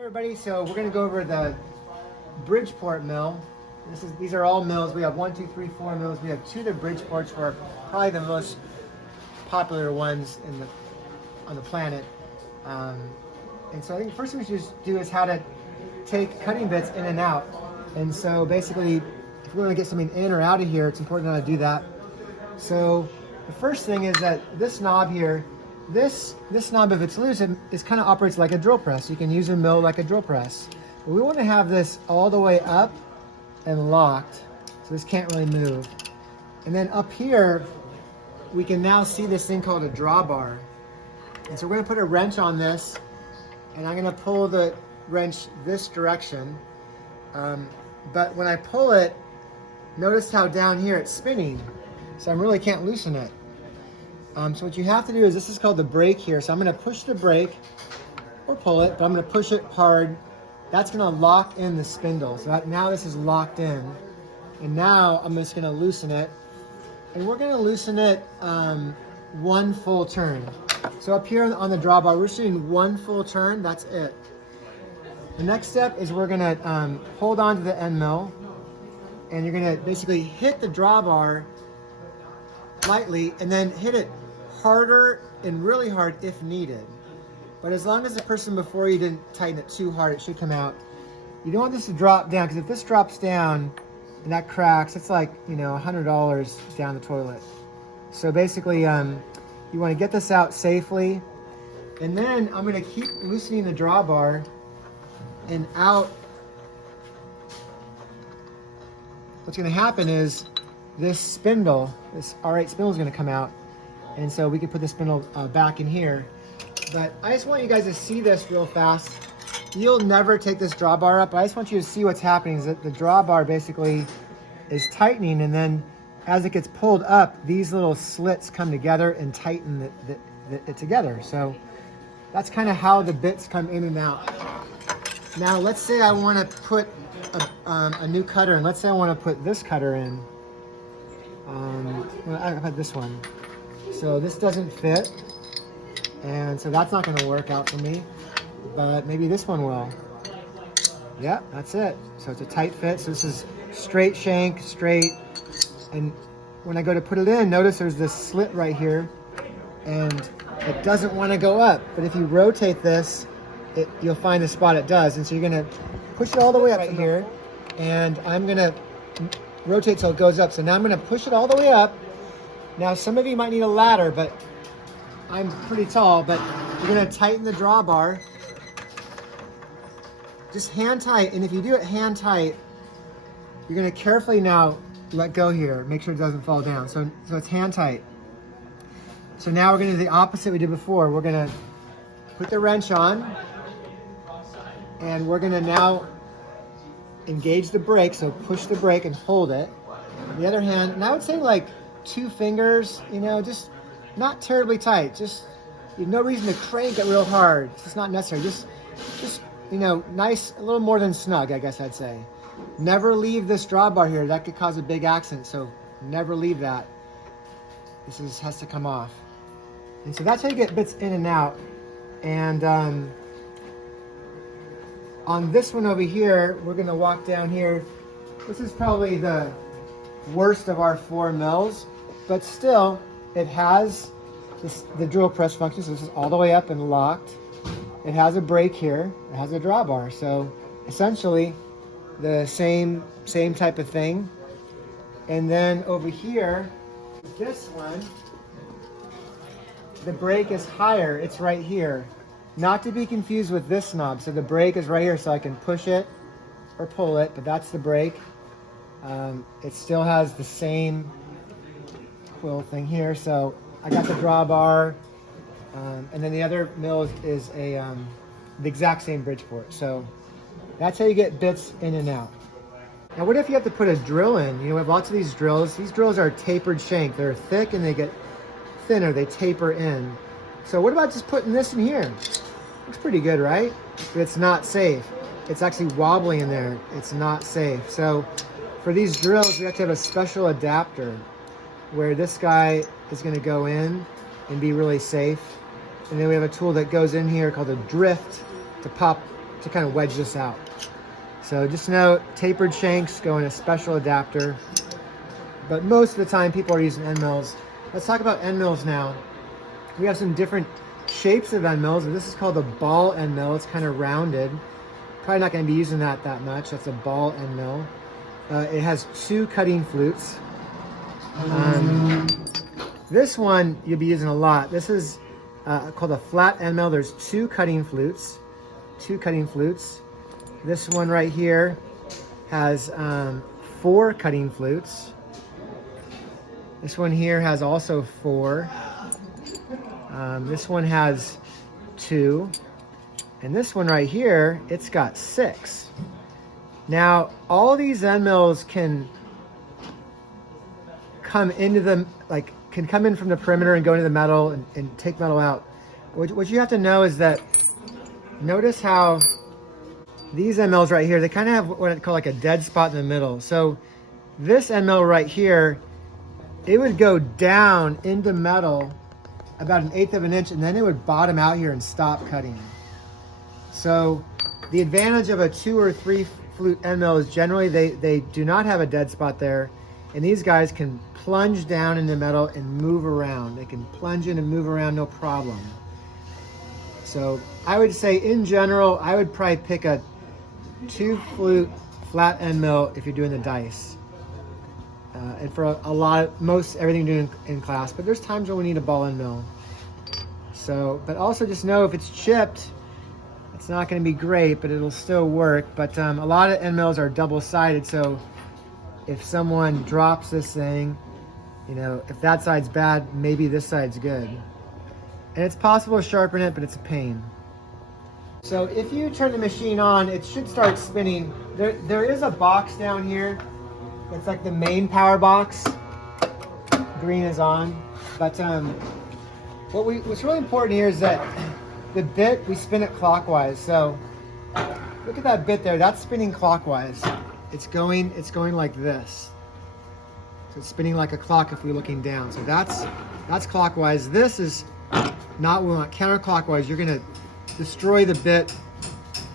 Hey everybody, so we're going to go over the Bridgeport mill. These are all mills. We have 1, 2, 3, 4 mills. We have 2 of the Bridgeports, who are probably the most popular ones on the planet. And so I think the first thing we should do is how to take cutting bits in and out. And so basically, if we want to get something in or out of here, it's important how to do that. So the first thing is that this knob here, this knob, if it's loose, it kind of operates like a drill press. You can use a mill like a drill press. But we want to have this all the way up and locked, so this can't really move. And then up here, we can now see this thing called a drawbar. And so we're going to put a wrench on this, and I'm going to pull the wrench this direction. But when I pull it, notice how down here it's spinning. So I really can't loosen it. So what you have to do is, this is called the brake here. So I'm going to push the brake or pull it, but I'm going to push it hard. That's going to lock in the spindle. So now this is locked in. And now I'm just going to loosen it. And we're going to loosen it 1 full turn. So up here on the drawbar, we're shooting 1 full turn. That's it. The next step is we're going to hold on to the end mill. And you're going to basically hit the drawbar lightly and then hit it harder and really hard if needed. But as long as the person before you didn't tighten it too hard, it should come out. You don't want this to drop down, because if this drops down and that cracks, it's like, $100 down the toilet. So basically, you want to get this out safely. And then I'm going to keep loosening the drawbar and out. What's going to happen is this spindle, this R8 spindle, is going to come out. And so we can put the spindle back in here. But I just want you guys to see this real fast. You'll never take this drawbar up, but I just want you to see what's happening. Is that the drawbar basically is tightening, and then as it gets pulled up, these little slits come together and tighten it together. So that's kind of how the bits come in and out. Now let's say I want to put a new cutter, and let's say I want to put this cutter in. I've had this one. So this doesn't fit, and so that's not going to work out for me, but maybe this one will. Yeah, that's it. So it's a tight fit. So this is straight shank, straight, and when I go to put it in, notice there's this slit right here, and it doesn't want to go up. But if you rotate this, you'll find the spot it does. And so you're going to push it all the way up right here, and I'm going to rotate so it goes up. So now I'm going to push it all the way up. Now some of you might need a ladder, but I'm pretty tall. But you're going to tighten the drawbar. Just hand tight, and if you do it hand tight, you're going to carefully now let go here. Make sure it doesn't fall down. So it's hand tight. So now we're going to do the opposite we did before. We're going to put the wrench on, and we're going to now engage the brake. So push the brake and hold it. On the other hand, and I would say like 2 fingers, just not terribly tight. Just, you have no reason to crank it real hard. It's just not necessary. Just nice, a little more than snug, I guess I'd say. Never leave this drawbar here. That could cause a big accident, so never leave that. This has to come off. And so that's how you get bits in and out. And on this one over here, we're going to walk down here. This is probably the worst of our 4 mills, but still, it has the drill press function. So this is all the way up and locked. It has a brake here. It has a drawbar. So essentially, the same type of thing. And then over here, this one, the brake is higher. It's right here. Not to be confused with this knob. So the brake is right here, so I can push it or pull it, but that's the brake. It still has the same quill thing here. So I got the drawbar, and then the other mill is the exact same Bridgeport. So that's how you get bits in and out. Now what if you have to put a drill in? We have lots of these drills. These drills are tapered shank. They're thick and they get thinner. They taper in. So what about just putting this in here? Looks pretty good, right? But it's not safe. It's actually wobbly in there. It's not safe. So for these drills, we have to have a special adapter where this guy is going to go in and be really safe. And then we have a tool that goes in here called a drift to pop to kind of wedge this out. So just know tapered shanks go in a special adapter, but most of the time people are using end mills. Let's talk about end mills now. We have some different shapes of end mills. This is called a ball end mill. It's kind of rounded. Probably not going to be using that much. That's a ball end mill. It has 2 cutting flutes. This one you'll be using a lot. This is called a flat end mill. There's 2 cutting flutes. 2 cutting flutes. This one right here has 4 cutting flutes. This one here has also 4. This one has 2. And this one right here, it's got 6. Now, all these end mills can come into the, can come in from the perimeter and go into the metal and take metal out. What you have to know is that, notice how these end mills right here, they kind of have what I call like a dead spot in the middle. So this end mill right here, it would go down into metal about 1/8 of an inch, and then it would bottom out here and stop cutting. So the advantage of a 2 or 3 flute end mill is generally they do not have a dead spot there, and these guys can plunge down into metal and move around. They can plunge in and move around no problem. So I would say in general, I would probably pick a 2 flute flat end mill if you're doing the dice. And for most everything you're doing in class, but there's times when we need a ball end mill. So, but also just know if it's chipped, it's not going to be great, but it'll still work. But a lot of end mills are double-sided, so if someone drops this thing, you know, if that side's bad, maybe this side's good. And it's possible to sharpen it, but it's a pain. So if you turn the machine on, it should start spinning. There is a box down here. It's like the main power box. Green is on. But what's really important here is that the bit, we spin it clockwise. So look at that bit there. That's spinning clockwise. It's going like this. So it's spinning like a clock if we're looking down. So that's clockwise. This is not what we want. Counterclockwise, you're going to destroy the bit.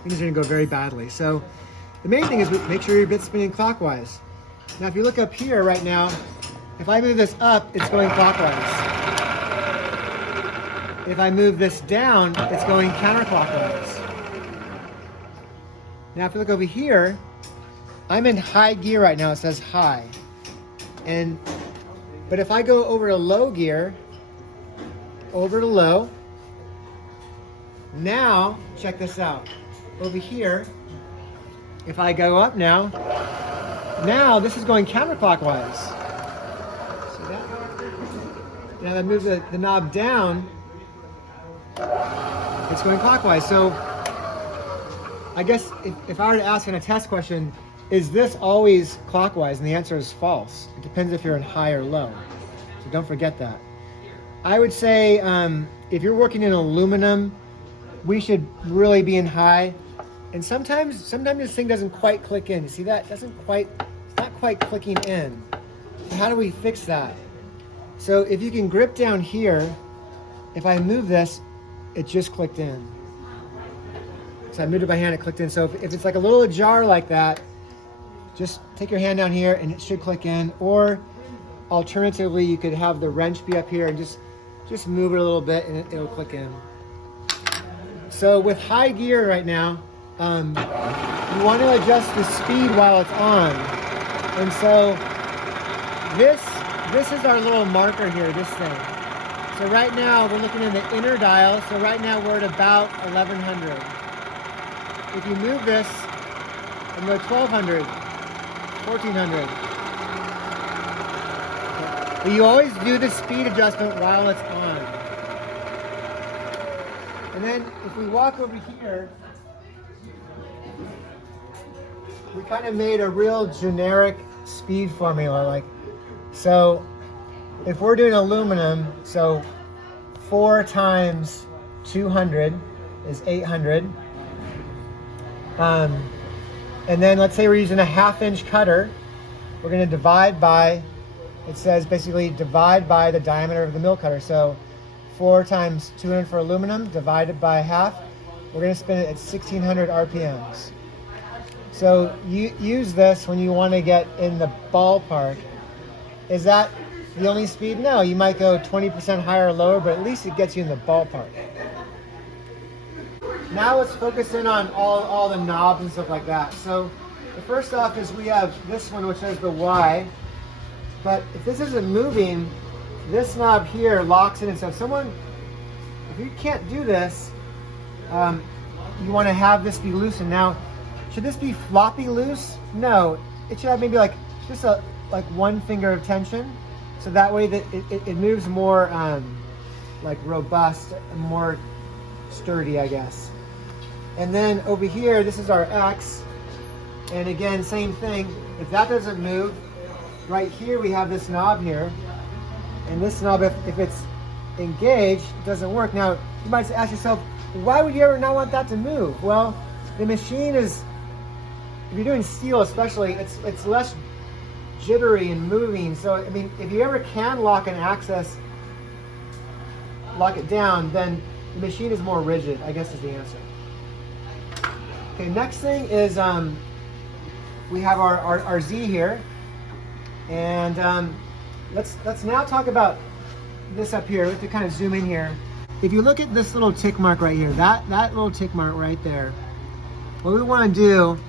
Things are going to go very badly. So the main thing is make sure your bit's spinning clockwise. Now, if you look up here right now, if I move this up, it's going clockwise. If I move this down, it's going counterclockwise. Now, if you look over here, I'm in high gear right now. It says high. But if I go over to low gear, over to low, now, check this out. Over here, if I go up now this is going counterclockwise. See that? Now if I move the knob down, it's going clockwise. So I guess if I were to ask in a test question, is this always clockwise? And the answer is false. It depends if you're in high or low. So don't forget that. I would say if you're working in aluminum, we should really be in high. And sometimes this thing doesn't quite click in. You see that? It's not quite clicking in. So how do we fix that? So if you can grip down here, if I move this, it just clicked in. So I moved it by hand, it clicked in. So if it's like a little ajar like that, just take your hand down here and it should click in. Or alternatively, you could have the wrench be up here and just move it a little bit and it'll click in. So with high gear right now, you want to adjust the speed while it's on. And so this is our little marker here, this thing. So right now we're looking in the inner dial. So right now we're at about 1100. If you move this and go 1200, 1400. But you always do the speed adjustment while it's on. And then if we walk over here, we kind of made a real generic speed formula. So if we're doing aluminum, so 4 times 200 is 800. And then let's say we're using a 1/2 inch cutter. We're going to divide by, it says basically divide by the diameter of the mill cutter. So 4 times 200 for aluminum divided by 1/2 we're going to spin it at 1600 RPMs. So you use this when you want to get in the ballpark. Is that the only speed? No, you might go 20% higher or lower, but at least it gets you in the ballpark. Now let's focus in on all the knobs and stuff like that. So the first off is we have this one, which has the Y. But if this isn't moving, this knob here locks in. And so if you can't do this, you want to have this be loosened. Now, should this be floppy loose? No, it should have maybe like just like one finger of tension, so that way that it moves more like robust and more sturdy, I guess. And then over here, this is our X, and again, same thing. If that doesn't move, right here we have this knob here, and this knob, if it's engaged, it doesn't work. Now, you might ask yourself, why would you ever not want that to move? Well, the machine is, if you're doing steel especially, it's less jittery and moving. So, I mean, if you ever can lock an axis, lock it down, then the machine is more rigid, I guess is the answer. Okay, next thing is we have our Z here. And let's now talk about this up here. We have to kind of zoom in here. If you look at this little tick mark right here, that little tick mark right there, what we want to do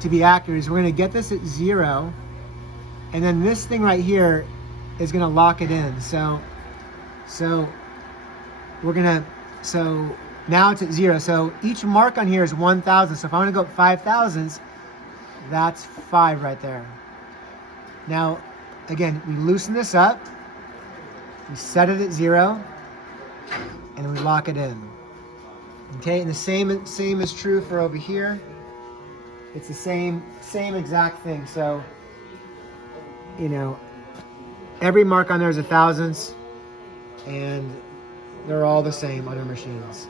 to be accurate is we're going to get this at 0, and then this thing right here is going to lock it in. So now it's at 0. So each mark on here is 1,000. So if I want to go 5,000s, that's 5 right there. Now, again, we loosen this up, we set it at 0, and we lock it in. Okay, and the same is true for over here. It's the same exact thing. So, you know, every mark on there is 1,000ths, and they're all the same on our machines.